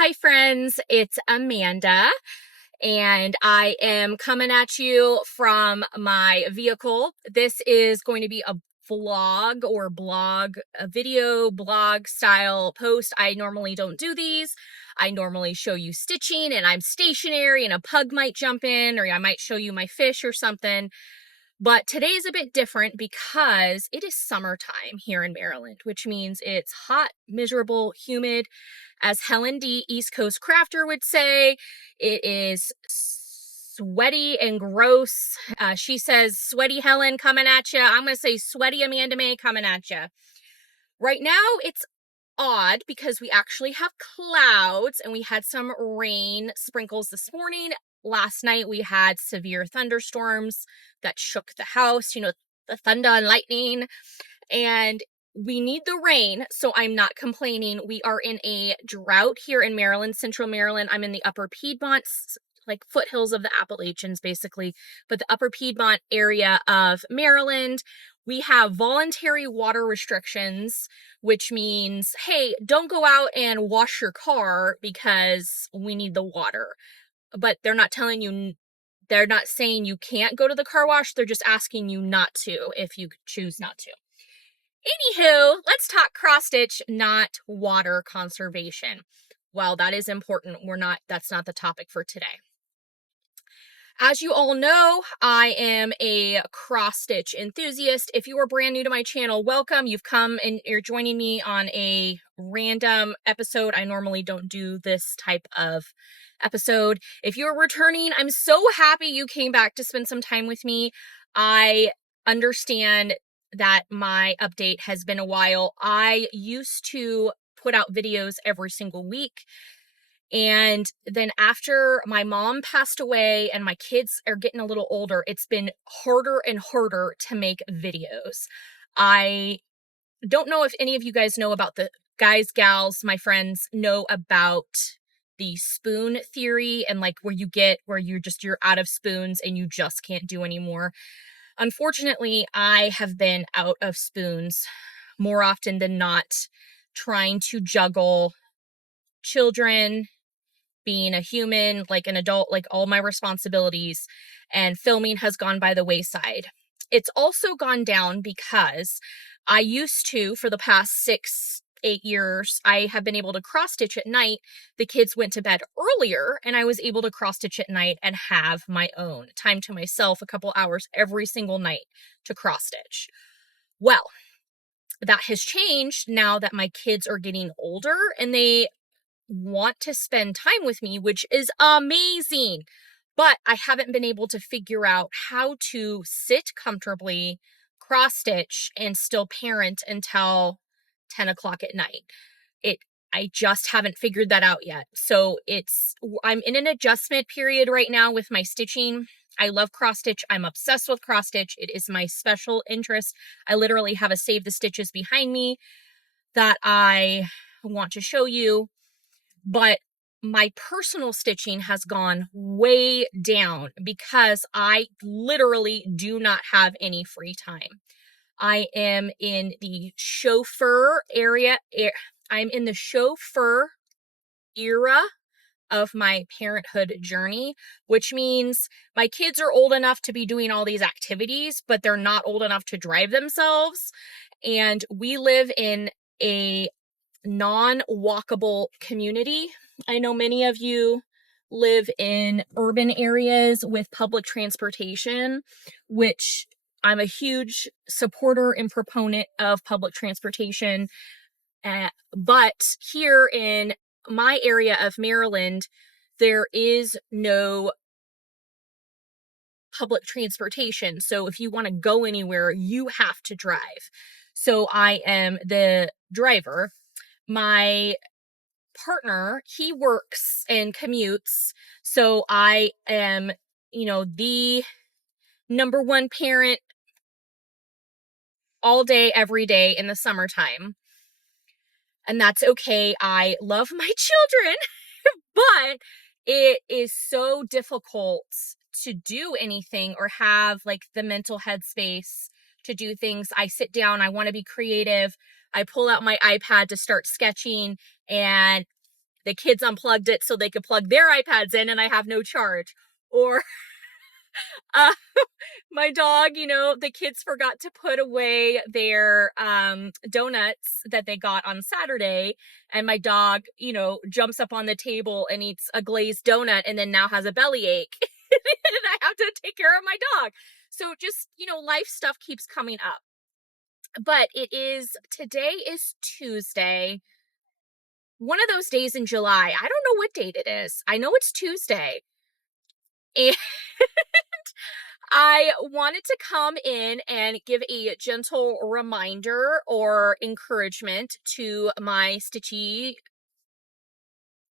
Hi friends, it's Amanda, and I am coming at you from my vehicle. This is going to be a vlog or blog, a video blog style post. I normally don't do these. I normally show you stitching and I'm stationary and a pug might jump in, or I might show you my fish or something. But today is a bit different because it is summertime here in Maryland, which means it's hot, miserable, humid. As Helen D, East Coast Crafter, would say, it is sweaty and gross. She says, sweaty Helen coming at you. I'm going to say sweaty Amanda Mae coming at you. Right now, it's odd because we actually have clouds and we had some rain sprinkles this morning. Last night we had severe thunderstorms that shook the house, the thunder and lightning, and we need the rain, so I'm not complaining. We are in a drought here in Maryland, central Maryland. I'm in the upper Piedmont, like foothills of the Appalachians basically, but the upper Piedmont area of Maryland. We have voluntary water restrictions, which means, hey, don't go out and wash your car because we need the water. But they're not telling you, they're not saying you can't go to the car wash. They're just asking you not to if you choose not to. Anywho, let's talk cross stitch, not water conservation. Well, that is important. That's not the topic for today. As you all know, I am a cross stitch enthusiast. If you are brand new to my channel, welcome. You've come and you're joining me on a random episode. I normally don't do this type of episode. If you're returning, I'm so happy you came back to spend some time with me. I understand that my update has been a while. I used to put out videos every single week. And then after my mom passed away and my kids are getting a little older, it's been harder and harder to make videos. I don't know if any of you guys know about the guys, gals, my friends know about the spoon theory and like where you're out of spoons and you just can't do anymore. Unfortunately, I have been out of spoons more often than not, trying to juggle children, being a human, like an adult, like all my responsibilities, and filming has gone by the wayside. It's also gone down because I used to, for the past 6-8 years, I have been able to cross stitch at night. The kids went to bed earlier and I was able to cross stitch at night and have my own time to myself, a couple hours every single night to cross stitch. Well, that has changed now that my kids are getting older and they want to spend time with me, which is amazing. But I haven't been able to figure out how to sit comfortably, cross stitch, and still parent until 10 o'clock at night. I just haven't figured that out yet. So I'm in an adjustment period right now with my stitching. I love cross stitch. I'm obsessed with cross stitch. It is my special interest. I literally have a Save the Stitches behind me that I want to show you. But my personal stitching has gone way down because I literally do not have any free time. I am in the chauffeur area. I'm in the chauffeur era of my parenthood journey, which means my kids are old enough to be doing all these activities, but they're not old enough to drive themselves. And we live in a non-walkable community. I know many of you live in urban areas with public transportation, which I'm a huge supporter and proponent of public transportation. But here in my area of Maryland, there is no public transportation. So if you want to go anywhere, you have to drive. So I am the driver. My partner, he works and commutes, so I am, the number one parent all day, every day in the summertime. And that's okay. I love my children, but it is so difficult to do anything or have like the mental headspace to do things. I sit down, I want to be creative. I pull out my iPad to start sketching and the kids unplugged it so they could plug their iPads in and I have no charge. Or uh, my dog, the kids forgot to put away their donuts that they got on Saturday. And my dog, jumps up on the table and eats a glazed donut and then now has a bellyache. And I have to take care of my dog. So just, life stuff keeps coming up. But today is Tuesday. One of those days in July. I don't know what date it is. I know it's Tuesday. And I wanted to come in and give a gentle reminder or encouragement to my stitchy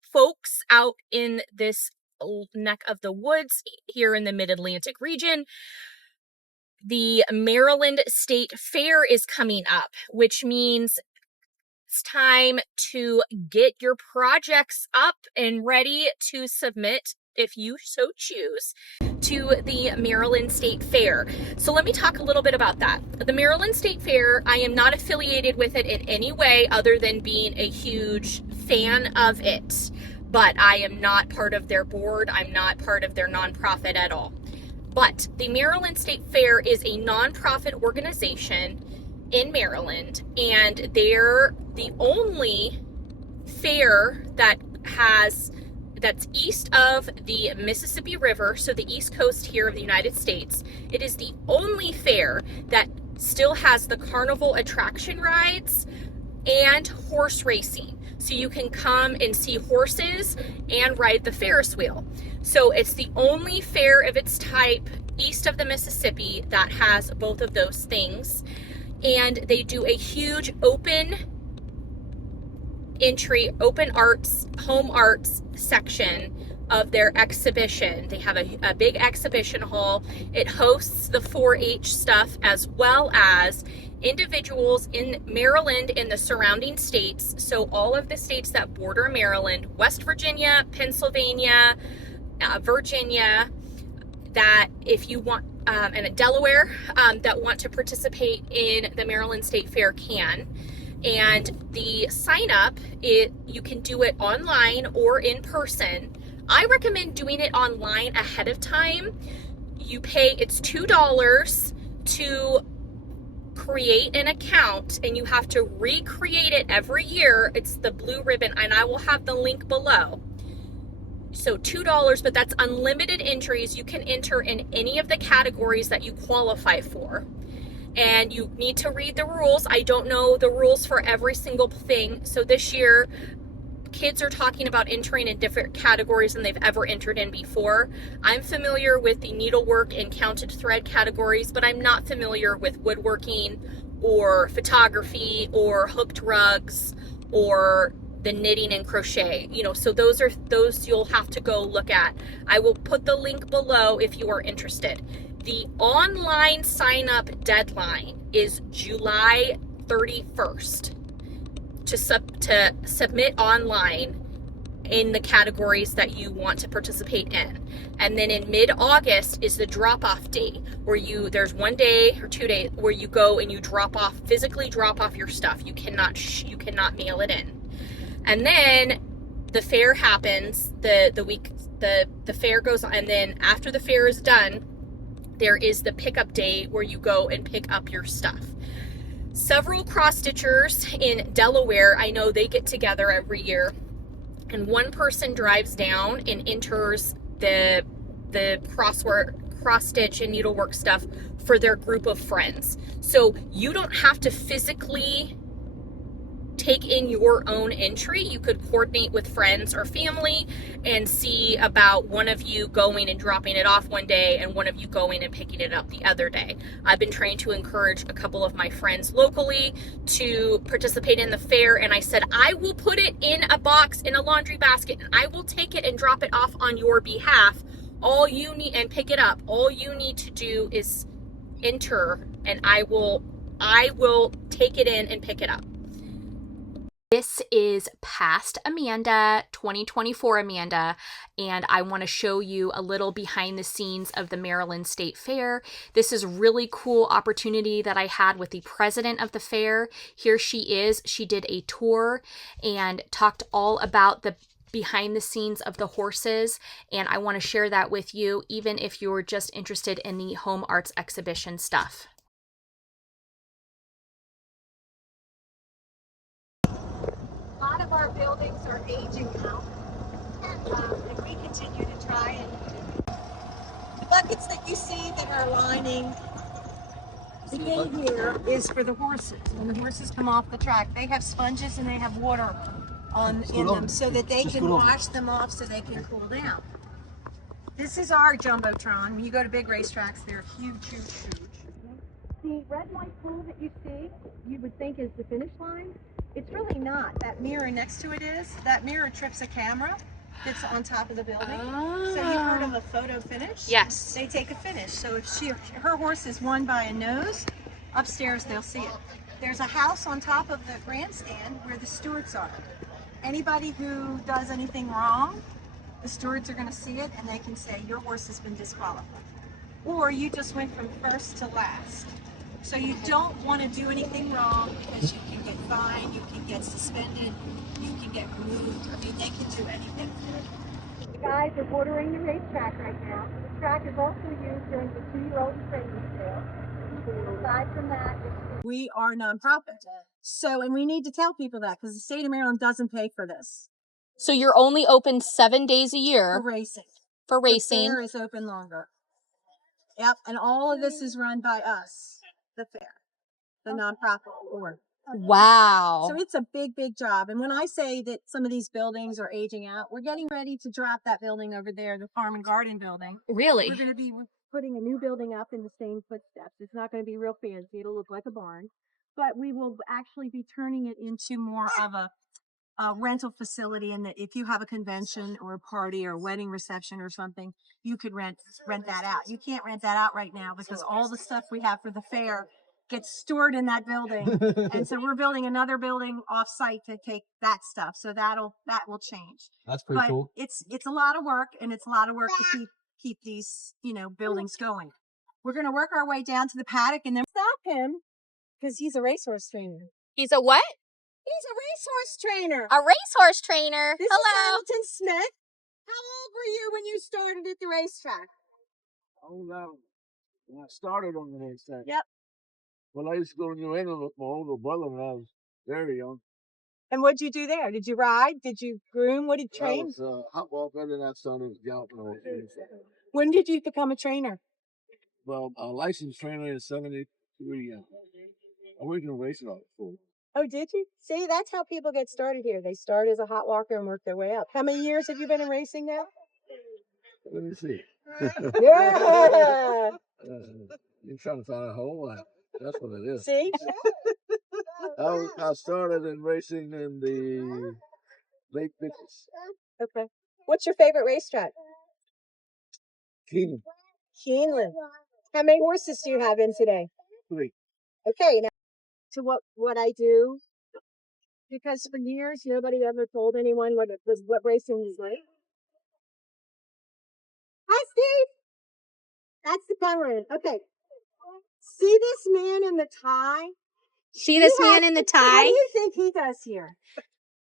folks out in this neck of the woods here in the Mid-Atlantic region. The Maryland State Fair is coming up, which means it's time to get your projects up and ready to submit, if you so choose, to the Maryland State Fair. So let me talk a little bit about that. The Maryland State Fair, I am not affiliated with it in any way other than being a huge fan of it, but I am not part of their board. I'm not part of their nonprofit at all. But the Maryland State Fair is a nonprofit organization in Maryland, and they're the only fair that's east of the Mississippi River, so the east coast here of the United States. It is the only fair that still has the carnival attraction rides and horse racing. So you can come and see horses and ride the Ferris wheel. So it's the only fair of its type east of the Mississippi that has both of those things. And they do a huge open arts, home arts section of their exhibition. They have a big exhibition hall. It hosts the 4-H stuff as well as individuals in Maryland and the surrounding states. So all of the states that border Maryland, West Virginia, Pennsylvania, Virginia, that if you want, and Delaware, that want to participate in the Maryland State Fair can. And the sign up, you can do it online or in person. I recommend doing it online ahead of time. It's $2 to create an account, and you have to recreate it every year. It's the blue ribbon, and I will have the link below. So $2, but that's unlimited entries. You can enter in any of the categories that you qualify for. And you need to read the rules. I don't know the rules for every single thing. So this year, kids are talking about entering in different categories than they've ever entered in before. I'm familiar with the needlework and counted thread categories, but I'm not familiar with woodworking or photography or hooked rugs or the knitting and crochet, so those you'll have to go look at. I will put the link below if you are interested. The online sign up deadline is July 31st to submit online in the categories that you want to participate in. And then in mid-August is the drop-off date where there's 1 day or 2 days where you go and you physically drop off your stuff. You cannot mail it in. And then the fair happens the fair goes on, and then after the fair is done, there is the pickup day where you go and pick up your stuff. Several cross-stitchers in Delaware, I know they get together every year, and one person drives down and enters the cross-stitch and needlework stuff for their group of friends. So you don't have to physically take in your own entry. You could coordinate with friends or family and see about one of you going and dropping it off one day and one of you going and picking it up the other day. I've been trying to encourage a couple of my friends locally to participate in the fair, and I said, I will put it in a box in a laundry basket and I will take it and drop it off on your behalf. All you need, and pick it up. All you need to do is enter, and I will take it in and pick it up. This is past Amanda, 2024 Amanda, and I want to show you a little behind the scenes of the Maryland State Fair. This is a really cool opportunity that I had with the president of the fair. Here she is. She did a tour and talked all about behind the scenes of the horses, and I want to share that with you, even if you're just interested in the home arts exhibition stuff. A lot of our buildings are aging out, and we continue to try and the buckets that you see that are lining the gate here is for the horses. When the horses come off the track, they have sponges and they have water in them so that they can wash them off so they can cool down. This is our Jumbotron. When you go to big racetracks, they're huge, huge, huge. The red light pole that you see, you would think is the finish line. It's really not. That mirror next to it is. That mirror trips a camera that's on top of the building. So you've heard of a photo finish? Yes. They take a finish. So if her horse is won by a nose, upstairs they'll see it. There's a house on top of the grandstand where the stewards are. Anybody who does anything wrong, the stewards are going to see it and they can say your horse has been disqualified. Or you just went from first to last. So you don't want to do anything wrong because you can get fined, you can get suspended, you can get removed. I mean, they can do anything. The guys are bordering the racetrack right now. The track is also used during the 2-year-old training sale. Aside from that, we are nonprofit. So, and we need to tell people that because the state of Maryland doesn't pay for this. So you're only open 7 days a year For racing. for racing. The fair is open longer. Yep, and all of this is run by us, the fair, the nonprofit board. Wow. So it's a big, big job. And when I say that some of these buildings are aging out, we're getting ready to drop that building over there, the Farm and Garden building. Really? We're going to be putting a new building up in the same footsteps. It's not going to be real fancy. It'll look like a barn. But we will actually be turning it into more of a rental facility, and that if you have a convention or a party or a wedding reception or something, you could rent that out. You can't rent that out right now because all the stuff we have for the fair gets stored in that building. And so we're building another building off site to take that stuff. So that will change. That's pretty cool. It's a lot of work, and it's a lot of work to keep these, buildings going. We're going to work our way down to the paddock and then stop him because he's a racehorse trainer. He's a what? He's a racehorse trainer. A racehorse trainer. This Hello. is Hamilton Smith. How old were you when you started at the racetrack? Oh, no. When I started on the racetrack. Yep. Well, I used to go to New England with my older brother when I was very young. And what did you do there? Did you ride? Did you groom? What did you train? I was hot walker, then I started galloping. When did you become a trainer? Well, a licensed trainer in 73. I worked in a racing office before. Oh, did you? See, that's how people get started here. They start as a hot walker and work their way up. How many years have you been in racing now? Let me see. Yeah. You're trying to find a whole lot. That's what it is. See? I started in racing in the late 50s. Okay. What's your favorite racetrack? Keenan. Keeneland. How many horses do you have in today? 3. Okay, now to what I do, because for years nobody ever told anyone what racing was like. Hi, Steve. That's the cameraman. Okay. See this man in the tie? See this man in the What tie? do you think he does here?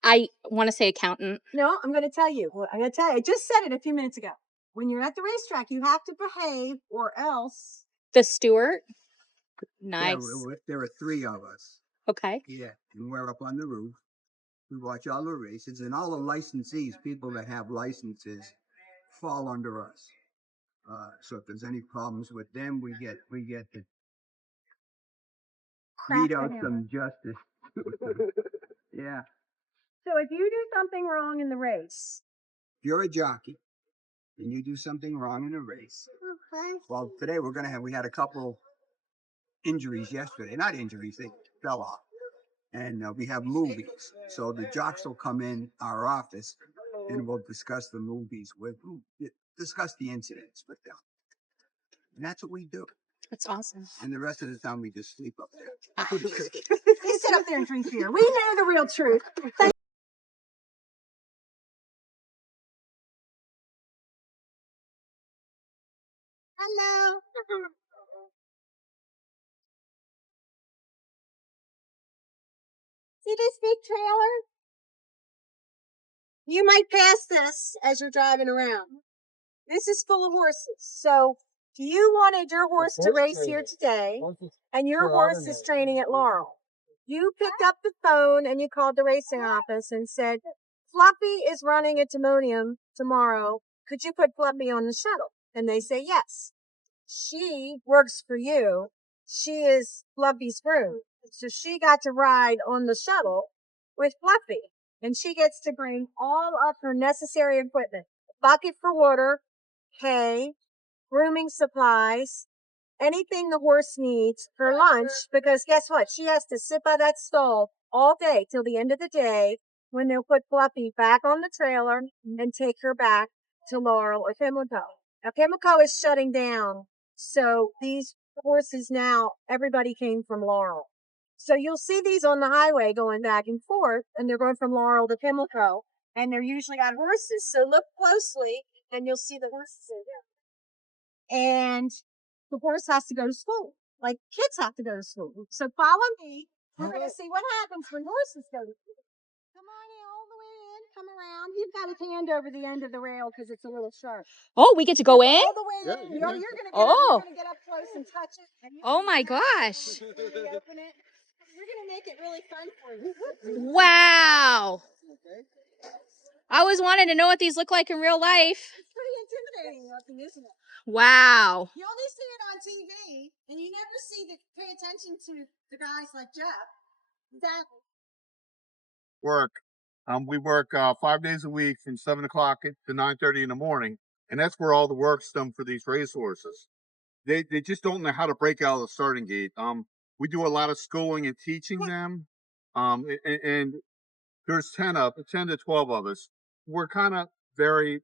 I want to say accountant. No, I'm going to tell you. Well, I'm going to tell you. I just said it a few minutes ago. When you're at the racetrack, you have to behave, or else. The steward. Nice. Yeah, there are 3 of us. Okay. Yeah, and we're up on the roof. We watch all the races, and all the licensees, people that have licenses, fall under us. So if there's any problems with them, we get to read out some justice. Yeah. So if you do something wrong in the race. If you're a jockey and you do something wrong in a race, well, today we had a couple injuries yesterday. Not injuries, they fell off. And we have movies. So the jocks will come in our office and we'll discuss the movies discuss the incidents with them. And that's what we do. That's awesome. And the rest of the time we just sleep up there. You sit up there and drink beer. We know the real truth. Hello. See this big trailer? You might pass this as you're driving around. This is full of horses. So you wanted your horse to race here today, and your horse is training at Laurel. You picked up the phone and you called the racing office and said, Fluffy is running at Timonium tomorrow. Could you put Fluffy on the shuttle? And they say yes. She works for you. She is Fluffy's groom. So she got to ride on the shuttle with Fluffy. And she gets to bring all of her necessary equipment. A bucket for water, hay, grooming supplies, anything the horse needs for lunch. Because guess what? She has to sit by that stall all day till the end of the day when they'll put Fluffy back on the trailer and take her back to Laurel or Pimlico. Now, Pimlico is shutting down. So these horses now, everybody came from Laurel. So you'll see these on the highway going back and forth, and they're going from Laurel to Pimlico, and they're usually on horses. So look closely, and you'll see the horses in there. And the horse has to go to school, like kids have to go to school. So follow me. We're going to see what happens when horses go to school. Come on in, all the way in. Come around. You've got to hand over the end of the rail because it's a little sharp. Oh, we get to go in? All the way in. You're going to get up close and touch it. Oh my gosh. Open it. We're going to make it really fun for you. Wow. I always wanted to know what these look like in real life. It's pretty intimidating looking, isn't it? Wow. You only see it on TV, and you never pay attention to the guys like Jeff. Exactly. Work. We work 5 days a week from 7 o'clock to 9:30 in the morning, and that's where all the work's done for these racehorses. They just don't know how to break out of the starting gate. We do a lot of schooling and teaching them, and there's 10 to 12 of us. We're kind of very,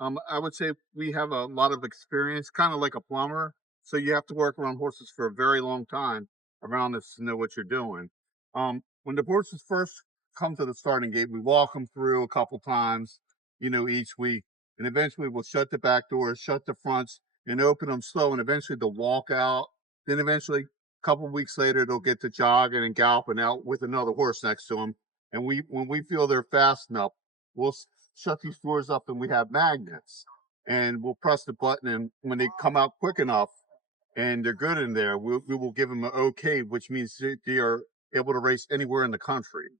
I would say we have a lot of experience, kind of like a plumber. So you have to work around horses for a very long time around this to know what you're doing. When the horses first come to the starting gate, we walk them through a couple times, each week, and eventually we'll shut the back doors, shut the fronts, and open them slow, and eventually they'll walk out. Then eventually, a couple of weeks later, they'll get to jogging and galloping out with another horse next to them. And when we feel they're fast enough, we'll shut these doors up, and we have magnets, and we'll press the button, and when they come out quick enough and they're good in there, we will give them an okay, which means they are able to race anywhere in the country.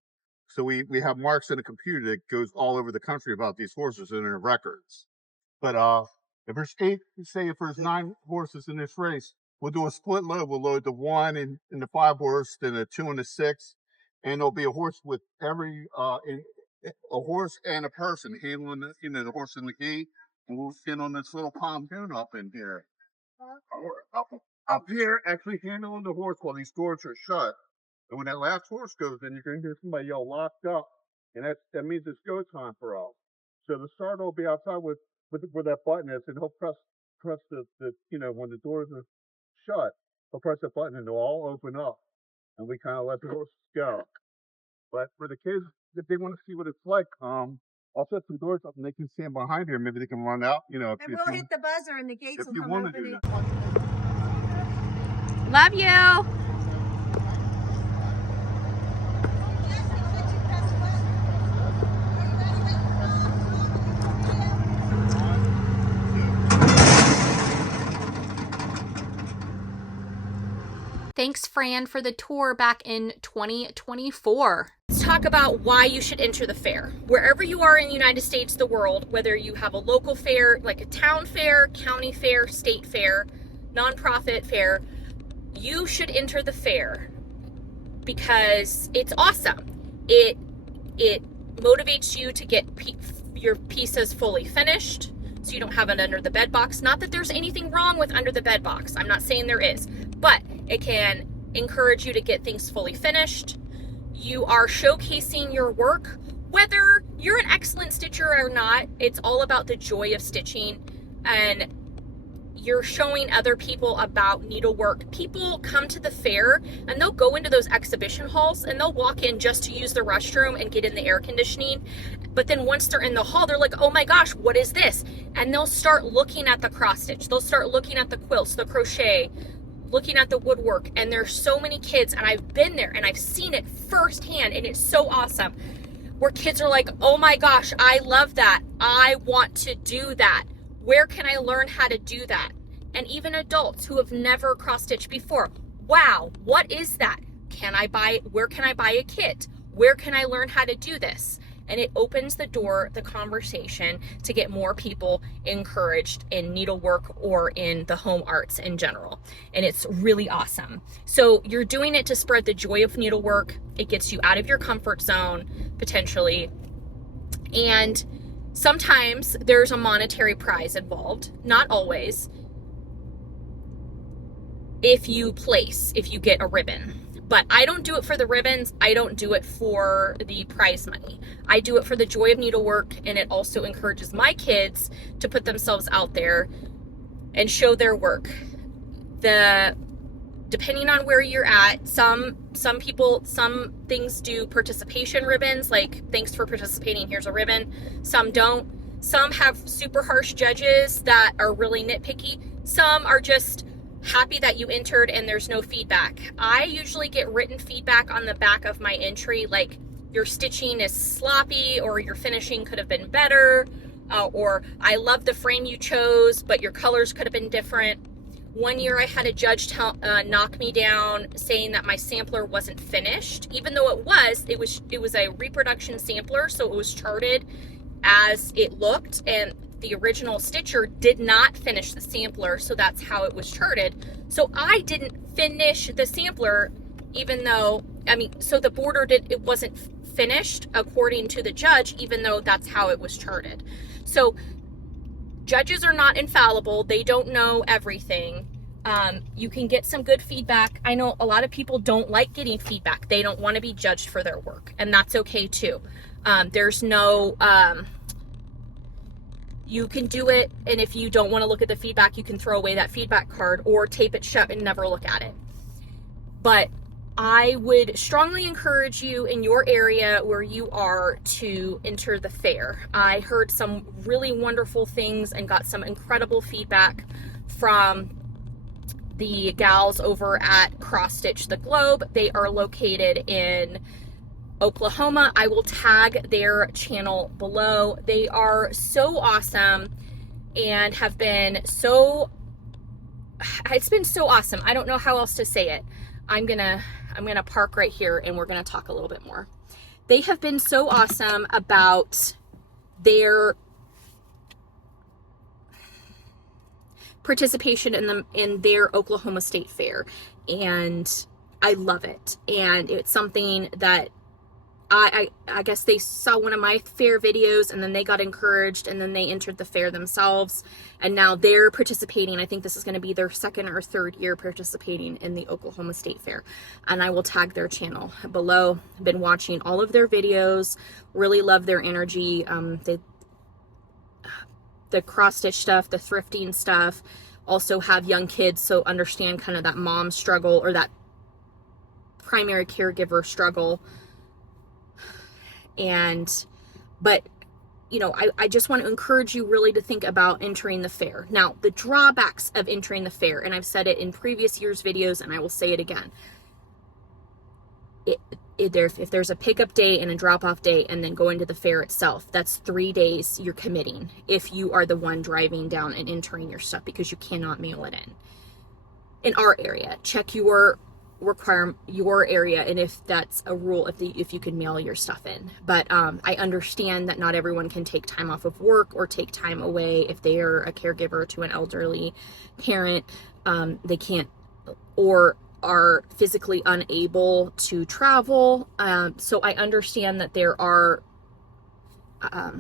So we have marks in a computer that goes all over the country about these horses and their records. But if there's 9 horses in this race, we'll do a split load. We'll load the 1 and the 5 horse, then a 2 and a 6, and there'll be a horse with every a horse and a person handling the horse in the gate, and we'll stand on this little pontoon up in here. Up here, actually handling the horse while these doors are shut. And when that last horse goes in, you're going to hear somebody yell locked up, and that means it's go time for us. So the starter will be outside with where that button is, and he'll press the when the doors are shut, he'll press the button and they'll all open up, and we kind of let the horses go. But for the kids, if they want to see what it's like, I'll set some doors up and they can stand behind here. Maybe they can run out. And we'll hit the buzzer and the gates will come open. Love you. Thanks, Fran, for the tour back in 2024. Let's talk about why you should enter the fair. Wherever you are in the United States, the world, whether you have a local fair, like a town fair, county fair, state fair, nonprofit fair, you should enter the fair because it's awesome. It motivates you to get your pieces fully finished so you don't have an under the bed box. Not that there's anything wrong with under the bed box. I'm not saying there is, but it can encourage you to get things fully finished. You are showcasing your work, whether you're an excellent stitcher or not. It's all about the joy of stitching, and you're showing other people about needlework. People come to the fair and they'll go into those exhibition halls and they'll walk in just to use the restroom and get in the air conditioning. But then once they're in the hall, they're like, oh my gosh, what is this? And they'll start looking at the cross stitch. They'll start looking at the quilts, the crochet, looking at the woodwork. And there's so many kids, and I've been there and I've seen it firsthand, and it's so awesome. where kids are like, oh my gosh, I love that. I want to do that. Where can I learn how to do that? And even adults who have never cross-stitched before. Wow, what is that? Where can I buy a kit? Where can I learn how to do this? And it opens the door, the conversation, to get more people encouraged in needlework or in the home arts in general. And it's really awesome. So you're doing it to spread the joy of needlework. It gets you out of your comfort zone, potentially. And sometimes there's a monetary prize involved, not always. If you get a ribbon. But I don't do it for the ribbons. I don't do it for the prize money. I do it for the joy of needlework, and it also encourages my kids to put themselves out there and show their work. Depending on where you're at, some things do participation ribbons, like thanks for participating, here's a ribbon. Some don't. Some have super harsh judges that are really nitpicky. Some are just happy that you entered and there's no feedback. I usually get written feedback on the back of my entry, like your stitching is sloppy, or your finishing could have been better, or I love the frame you chose, but your colors could have been different. One year I had a judge knock me down saying that my sampler wasn't finished, even though it was a reproduction sampler, so it was charted as it looked, and the original stitcher did not finish the sampler, so that's how it was charted. So I didn't finish the sampler, even though, so the border it wasn't finished according to the judge, even though that's how it was charted. So judges are not infallible. They don't know everything. You can get some good feedback. I know a lot of people don't like getting feedback. They don't want to be judged for their work, and that's okay too. There's no, you can do it, and if you don't want to look at the feedback, you can throw away that feedback card or tape it shut and never look at it. But I would strongly encourage you in your area where you are to enter the fair. I heard some really wonderful things and got some incredible feedback from the gals over at Cross Stitch the Globe. They are located in Oklahoma. I will tag their channel below. They are so awesome and have been so, it's been so awesome. I don't know how else to say it. I'm gonna park right here and we're gonna talk a little bit more. They have been so awesome about their participation in their Oklahoma State Fair, and I love it. And it's something that I guess they saw one of my fair videos and then they got encouraged and then they entered the fair themselves, and now they're participating. I think this is going to be their second or third year participating in the Oklahoma State Fair, and I will tag their channel below. I've been watching all of their videos, really love their energy. The cross stitch stuff, the thrifting stuff, also have young kids, so understand kind of that mom struggle or that primary caregiver struggle. But you know, I just want to encourage you really to think about entering the fair. Now, the drawbacks of entering the fair, and I've said it in previous years' videos and I will say it again. If there's a pickup day and a drop-off day and then going to the fair itself, that's 3 days you're committing if you are the one driving down and entering your stuff, because you cannot mail it in. In our area, check your area, and if that's a rule, if you can mail your stuff in. But I understand that not everyone can take time off of work or take time away if they are a caregiver to an elderly parent. They can't or are physically unable to travel. So I understand that there are I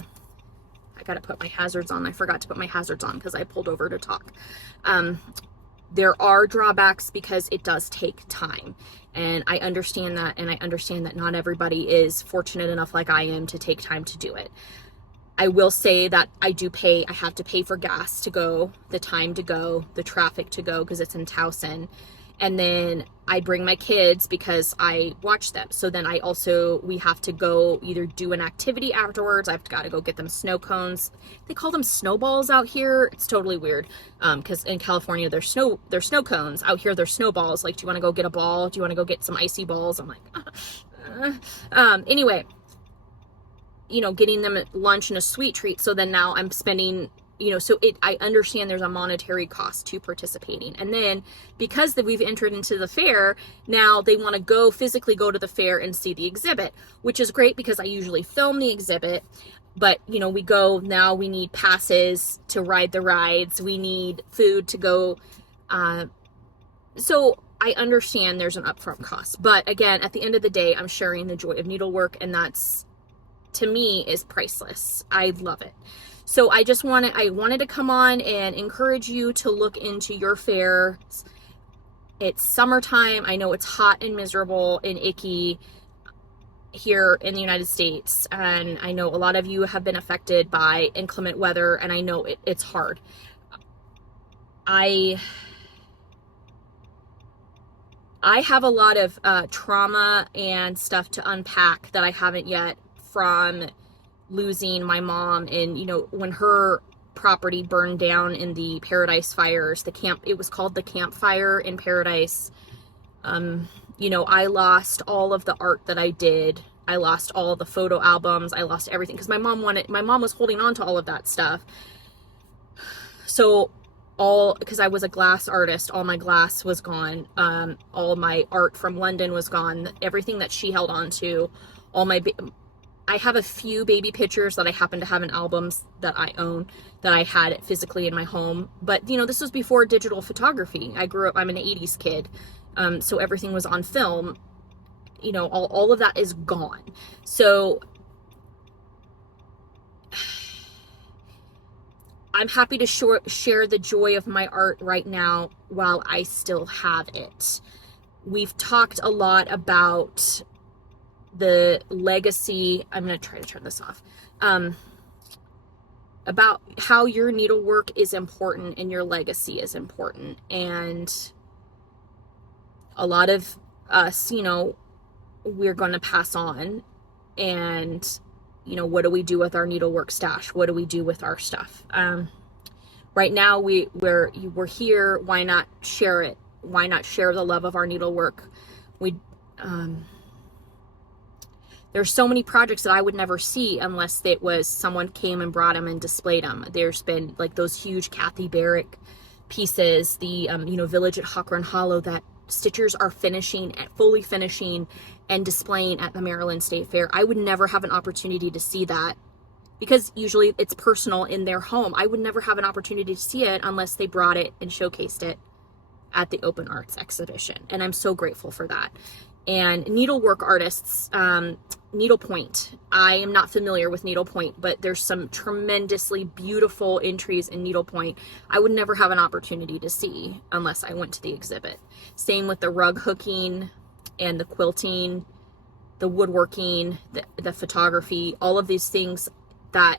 gotta put my hazards on. I forgot to put my hazards on because I pulled over to talk. There are drawbacks because it does take time, and I understand that, and I understand that not everybody is fortunate enough like I am to take time to do it. I will say that I have to pay for gas to go, the time to go, the traffic to go, because it's in Towson. And then I bring my kids because I watch them. So then we have to go either do an activity afterwards. I've got to go get them snow cones. They call them snowballs out here. It's totally weird. Cause in California, there's snow cones. Out here, there's snowballs. Like, do you want to go get a ball? Do you want to go get some icy balls? I'm like, Anyway, you know, getting them lunch and a sweet treat. So then now I'm spending, you know, so I understand there's a monetary cost to participating. And then because we've entered into the fair, now they want to physically go to the fair and see the exhibit, which is great because I usually film the exhibit. But, you know, now we need passes to ride the rides. We need food to go. So I understand there's an upfront cost. But again, at the end of the day, I'm sharing the joy of needlework, and that's, to me, is priceless. I love it. So I wanted to come on and encourage you to look into your fairs. It's summertime. I know it's hot and miserable and icky here in the United States. And I know a lot of you have been affected by inclement weather, and I know it's hard. I have a lot of trauma and stuff to unpack that I haven't yet, from losing my mom, and, you know, when her property burned down in the Paradise fires, it was called the Camp Fire in Paradise. You know, I lost all of the art that I did. I lost all the photo albums. I lost everything because my mom was holding on to all of that stuff. So because I was a glass artist, all my glass was gone. All my art from London was gone. Everything that she held on to, I have a few baby pictures that I happen to have in albums that I own, that I had physically in my home. But, you know, this was before digital photography. I'm an 80s kid. So everything was on film. You know, all of that is gone. So I'm happy to share the joy of my art right now while I still have it. We've talked a lot about the legacy. I'm going to try to turn this off. About how your needlework is important and your legacy is important. And a lot of us, you know, we're going to pass on. And, you know, what do we do with our needlework stash? What do we do with our stuff? Right now we're here. Why not share it? Why not share the love of our needlework? There's so many projects that I would never see unless it was someone came and brought them and displayed them. There's been like those huge Kathy Barrick pieces, the, you know, Village at Hawk Run Hollow that stitchers are fully finishing and displaying at the Maryland State Fair. I would never have an opportunity to see that because usually it's personal in their home. I would never have an opportunity to see it unless they brought it and showcased it at the Open Arts exhibition. And I'm so grateful for that. And needlework artists, needlepoint. I am not familiar with needlepoint, but there's some tremendously beautiful entries in needlepoint I would never have an opportunity to see unless I went to the exhibit. Same with the rug hooking and the quilting, the woodworking, the photography, all of these things that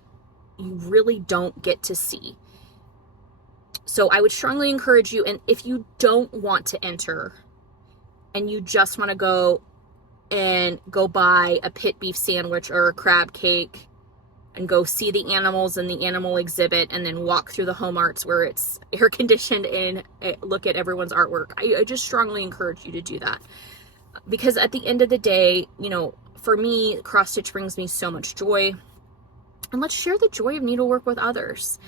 you really don't get to see. So I would strongly encourage you, and if you don't want to enter and you just want to go buy a pit beef sandwich or a crab cake and go see the animals in the animal exhibit and then walk through the home arts where it's air conditioned and look at everyone's artwork, I just strongly encourage you to do that. Because at the end of the day, you know, for me, cross stitch brings me so much joy. And let's share the joy of needlework with others.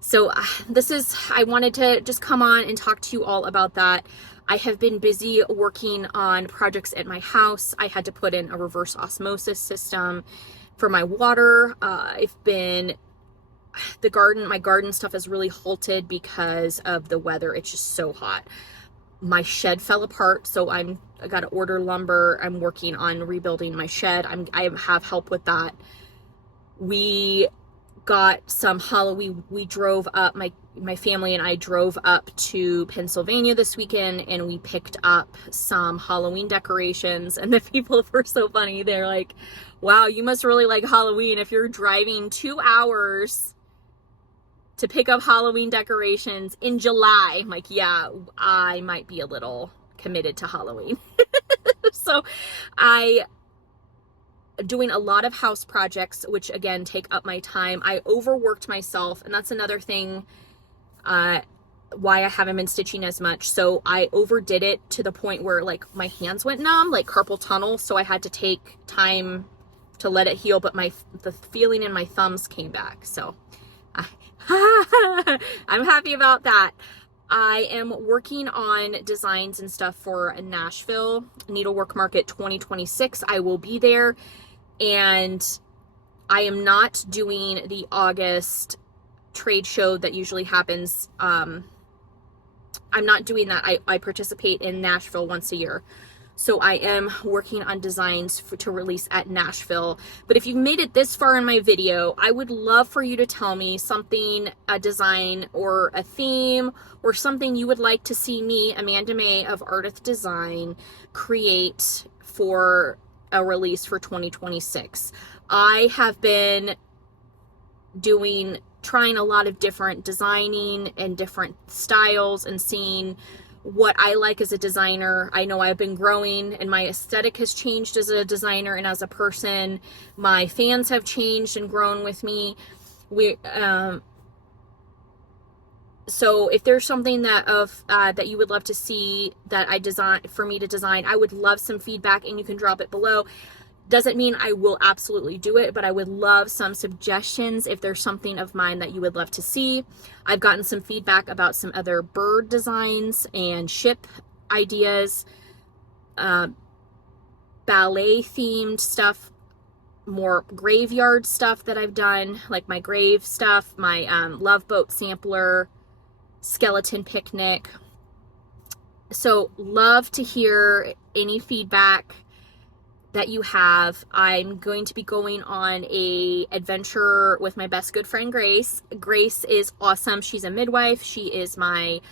So I wanted to just come on and talk to you all about that. I have been busy working on projects at my house. I had to put in a reverse osmosis system for my water. My garden stuff is really halted because of the weather. It's just so hot. My shed fell apart, so I got to order lumber. I'm working on rebuilding my shed. I have help with that. We got some Halloween. We drove up, my family and I drove up to Pennsylvania this weekend, and we picked up some Halloween decorations. And the people were so funny. They're like, wow, you must really like Halloween if you're driving 2 hours to pick up Halloween decorations in July. I'm like, yeah, I might be a little committed to Halloween. So doing a lot of house projects, which again take up my time. I overworked myself, and that's another thing why I haven't been stitching as much. So I overdid it to the point where like my hands went numb, like carpal tunnel. So I had to take time to let it heal, but the feeling in my thumbs came back. So I'm happy about that. I am working on designs and stuff for Nashville Needlework Market 2026. I will be there, and I am not doing the August trade show that usually happens. I'm not doing that. I participate in Nashville once a year. So I am working on designs to release at Nashville. But if you've made it this far in my video, I would love for you to tell me something, a design or a theme or something you would like to see me, Amanda Mae of Ardith Design, create for a release for 2026. I have been trying a lot of different designing and different styles and seeing what I like as a designer. I know I've been growing and my aesthetic has changed as a designer and as a person. My fans have changed and grown with me. So if there's something that you would love to see that I design for me to design, I would love some feedback, and you can drop it below. Doesn't mean I will absolutely do it, but I would love some suggestions if there's something of mine that you would love to see. I've gotten some feedback about some other bird designs and ship ideas, ballet themed stuff, more graveyard stuff that I've done, like my grave stuff, my love boat sampler, skeleton picnic. So love to hear any feedback that you have. I'm going to be going on a adventure with my best good friend Grace. Grace is awesome. She's a midwife. She is one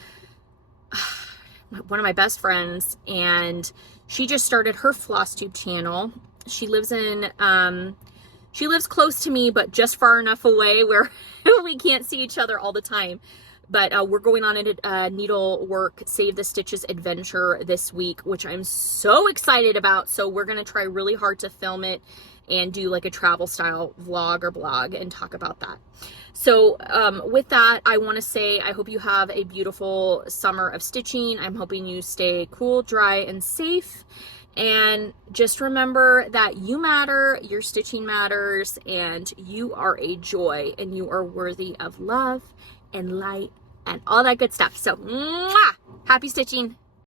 of my best friends, and she just started her Flosstube channel. She lives close to me, but just far enough away where we can't see each other all the time. But we're going on a needlework Save the Stitches adventure this week, which I'm so excited about. So we're going to try really hard to film it and do like a travel style vlog or blog and talk about that. So with that, I want to say I hope you have a beautiful summer of stitching. I'm hoping you stay cool, dry, and safe. And just remember that you matter, your stitching matters, and you are a joy, and you are worthy of love and light and all that good stuff. So, mwah! Happy stitching.